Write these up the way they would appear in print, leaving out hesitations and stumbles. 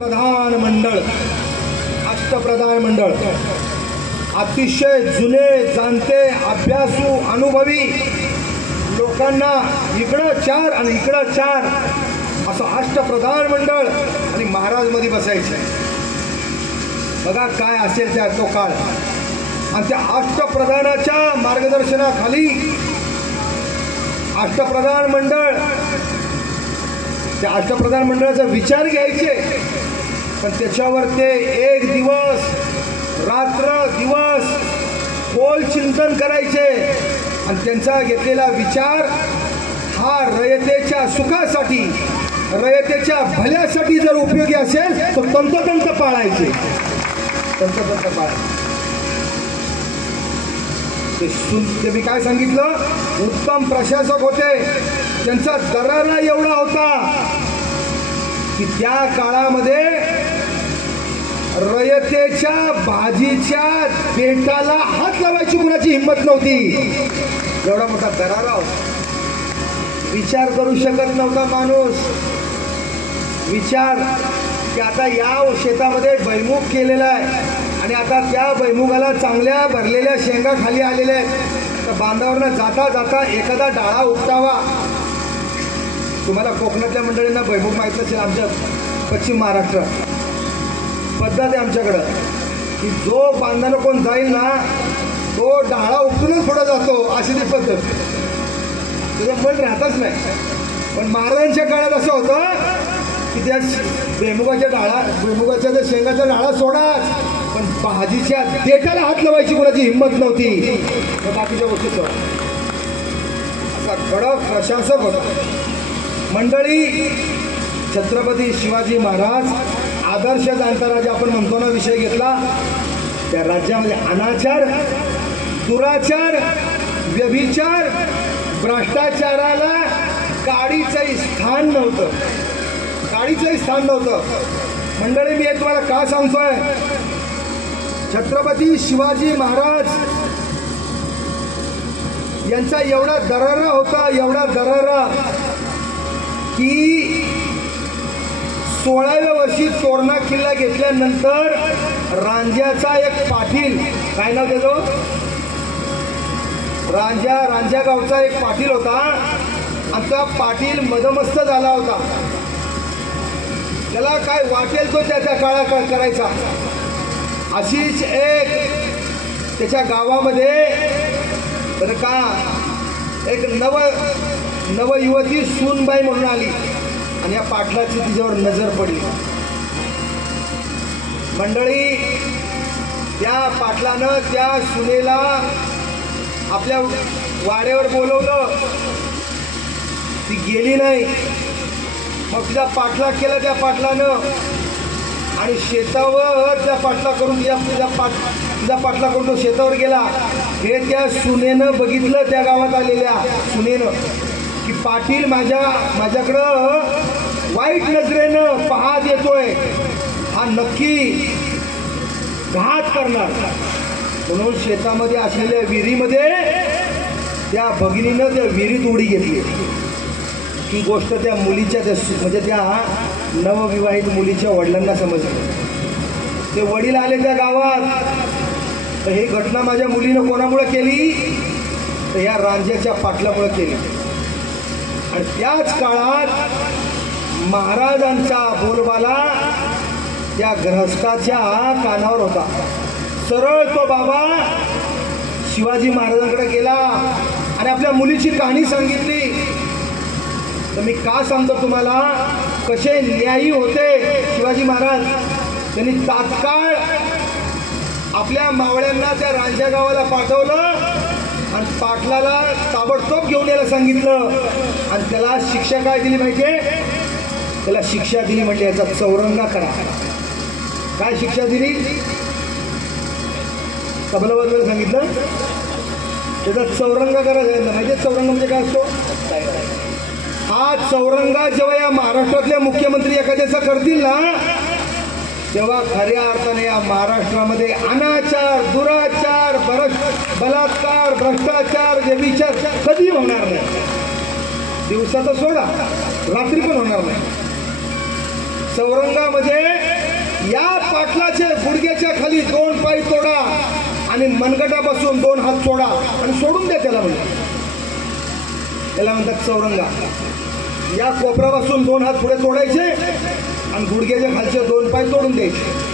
प्रधान मंडळ, अष्टप्रधान मंडळ अतिशय जुने, जाणते, अभ्यासू, अनुभवी लोकांना इकडं चार आणि इकडं चार असं अष्टप्रधान मंडळ आणि महाराज मध्ये बसायचे. बघा काय असेल त्या तो काळ. आणि त्या अष्टप्रधानाच्या मार्गदर्शनाखाली अष्टप्रधान मंडळ, त्या अष्टप्रधान मंडळाचा विचार घ्यायचे. पण त्याच्यावर ते एक दिवस रात्र दिवस खोल चिंतन करायचे. आणि त्यांचा घेतलेला विचार हा रयतेच्या सुखासाठी, रयतेच्या भल्यासाठी जर उपयोगी असेल तर तंतोतंत पाळायचे, तंतोतंत पाळायचे. ते मी काय सांगितलं, उत्तम प्रशासक होते. त्यांचा दरारा एवढा होता की त्या काळामध्ये रयतेच्या भाजीच्या पेटाला हात लावायची कुणाची हिंमत नव्हती. एवढा मोठा दरारा होता. विचार करू शकत नव्हता माणूस. विचार की आता या शेतामध्ये भैमुख केलेला आहे आणि आता त्या भैमुगाला चांगल्या भरलेल्या शेंगा खाली आलेल्या आहेत, तर बांधावरनं जाता जाता एखादा डाळा उपटावा. तुम्हाला कोकणातल्या मंडळींना भैमुख माहीत नसेल, आमच्या पश्चिम महाराष्ट्र पद्धत आहे आमच्याकडं की जो बांधानं कोण जाईल ना तो डाळा उपटूनच पुढे जातो, अशी ती पद्धत. त्याचं मन राहतच नाही. पण महाराजांच्या काळात असं होतं की त्या भुईमुगाच्या त्या शेंगाचा डाळा सोडा, पण भाजीच्या देठाला हात लावायची कोणाची हिंमत नव्हती. बाकीच्या गोष्टी सोडा. असा कडक प्रशासक होता. मंडळी, छत्रपती शिवाजी महाराज आदर्श जाणता राजा आपण म्हणतो ना, विषय घेतला. त्या राज्यामध्ये अनाचार, दुराचार, व्यभिचार, भ्रष्टाचाराला काडीचंही स्थान नव्हतं, काडीचंही स्थान नव्हतं. मंडळी, मी तुम्हाला का सांगतोय, छत्रपती शिवाजी महाराज यांचा एवढा दरारा होता, एवढा दरारा की 16व्या वर्षी तोरणा किल्ला घेतल्यानंतर रांज्याचा एक पाटील, काय नाव त्याचं, रांजा गावचा एक पाटील होता. आमचा पाटील मदमस्त झाला होता. त्याला काय वाटेल तो त्याच्या काळात करायचा. अशीच एक त्याच्या गावामध्ये बरं का एक नवयुवती सूनबाई म्हणून आली आणि या पाटलाची तिच्यावर नजर पडली. मंडळी, त्या पाटलानं त्या सुनेला आपल्या वाड्यावर बोलवलं. ती गेली नाही. मग तिचा पाठलाग केला त्या पाटलानं आणि शेतावर त्या पाटला करून तिचा पाटला करून तो शेतावर गेला. हे त्या सुनेनं बघितलं, त्या गावात आलेल्या सुनेनं, की पाटील माझ्याकडं वाईट नजरेनं पाहत येतोय, हा नक्की घात करणार. म्हणून शेतामध्ये असलेल्या विहिरीमध्ये त्या भगिनीनं त्या विहिरीत उडी घेतली. ही गोष्ट त्या मुलीच्या म्हणजे त्या नवविवाहित मुलीच्या वडिलांना समजली. ते वडील आले त्या गावात. तर ही घटना माझ्या मुलीनं कोणामुळे केली, तर या रांज्याच्या पाटलामुळे केली. आणि त्याच काळात महाराजांचा बोलबाला त्या गृहस्थाच्या कानावर होता. सरळ तो बाबा शिवाजी महाराजांकडे गेला आणि आपल्या मुलीची कहाणी सांगितली. तर मी का सांगतो तुम्हाला, कसे न्यायी होते शिवाजी महाराज. त्यांनी तात्काळ आपल्या मावळ्यांना त्या रांजा गावाला पाठवलं आणि पाटलाला ताबडतोब घेऊन यायला सांगितलं. आणि त्याला शिक्षा काय दिली पाहिजे, त्याला शिक्षा दिली म्हणजे याचा चौरंगा करा. काय शिक्षा दिली, तबलावादला सांगितलं त्याचा चौरंगा करायचा. माहिती चौरंग म्हणजे काय असतो, हा चौरंगा जेव्हा या महाराष्ट्रातले मुख्यमंत्री एखाद्याचा करतील ना, तेव्हा खऱ्या अर्थाने या महाराष्ट्रामध्ये अनाचार, दुराचार, बलात्कार, भ्रष्टाचार, व्यभिचार कधी होणार नाही. दिवसाचा सोडा, रात्री पण होणार नाही. चौरंगामध्ये आणि मनगटापासून 2 हात सोडा आणि सोडून द्या त्याला. म्हणजे त्याला म्हणतात चौरंगा. या कोपरापासून 2 हात पुढे तोडायचे आणि गुडघ्याच्या खालचे 2 पाय तोडून द्यायचे.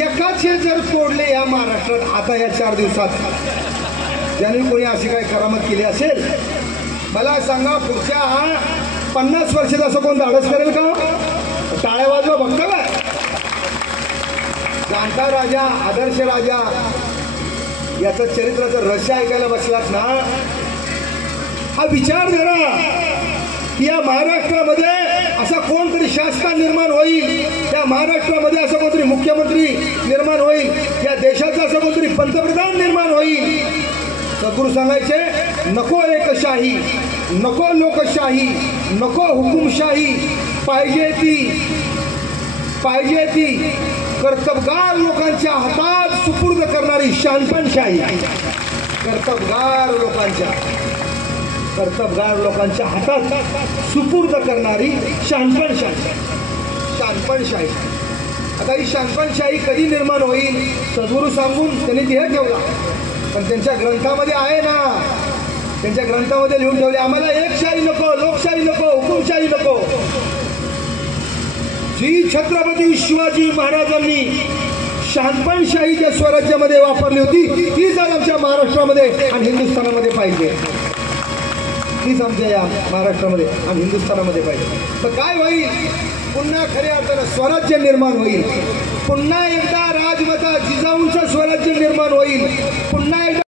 एकाचे जर तोडले या महाराष्ट्रात आता या 4 दिवसात, ज्यांनी कोणी अशी काही करामत केली असेल, मला सांगा पुढच्या 50 वर्षात असं कोण धाडस करेल का? टाळ्या वाजवा बघता का? जाणता राजा, आदर्श राजा, याचं चरित्राचं रहस्य ऐकायला बसलात ना, हा विचार करा की या महाराष्ट्रामध्ये असा कोणतरी शासक निर्माण होईल, या महाराष्ट्रामध्ये असं कोणतरी मुख्यमंत्री निर्माण होईल, या देशाचा असं कोणतरी पंतप्रधान निर्माण होईल. सद्गुरू सांगायचे, नको एकशाही, नको लोकशाही, नको हुकुमशाही, पाहिजे ती कर्तबगार लोकांच्या हातात सुपूर्द करणारी शहाणपणशाही. कर्तबगार लोकांच्या हातात सुपूर्द करणारी शहाणपणशाही. आता ही शहाणपणशाही कधी निर्माण होईल? सद्गुरू सांगून त्यांनी ध्येय ठेवला, पण त्यांच्या ग्रंथामध्ये आहे ना, त्यांच्या ग्रंथामध्ये लिहून ठेवले, आम्हाला एकशाही नको, लोकशाही नको, हुकुमशाही नको. जी छत्रपती शिवाजी महाराजांनी शहाणपणशाहीच्या स्वराज्यामध्ये वापरली होती, तीच आज आमच्या महाराष्ट्रामध्ये आणि हिंदुस्थानामध्ये पाहिजे. तीच आमच्या या महाराष्ट्रामध्ये आणि हिंदुस्थानामध्ये पाहिजे. तर काय होईल? पुन्हा खऱ्या अर्थानं स्वराज्य निर्माण होईल. पुन्हा एकदा राजमाता जिजाऊंचं स्वराज्य निर्माण होईल. पुन्हा एकदा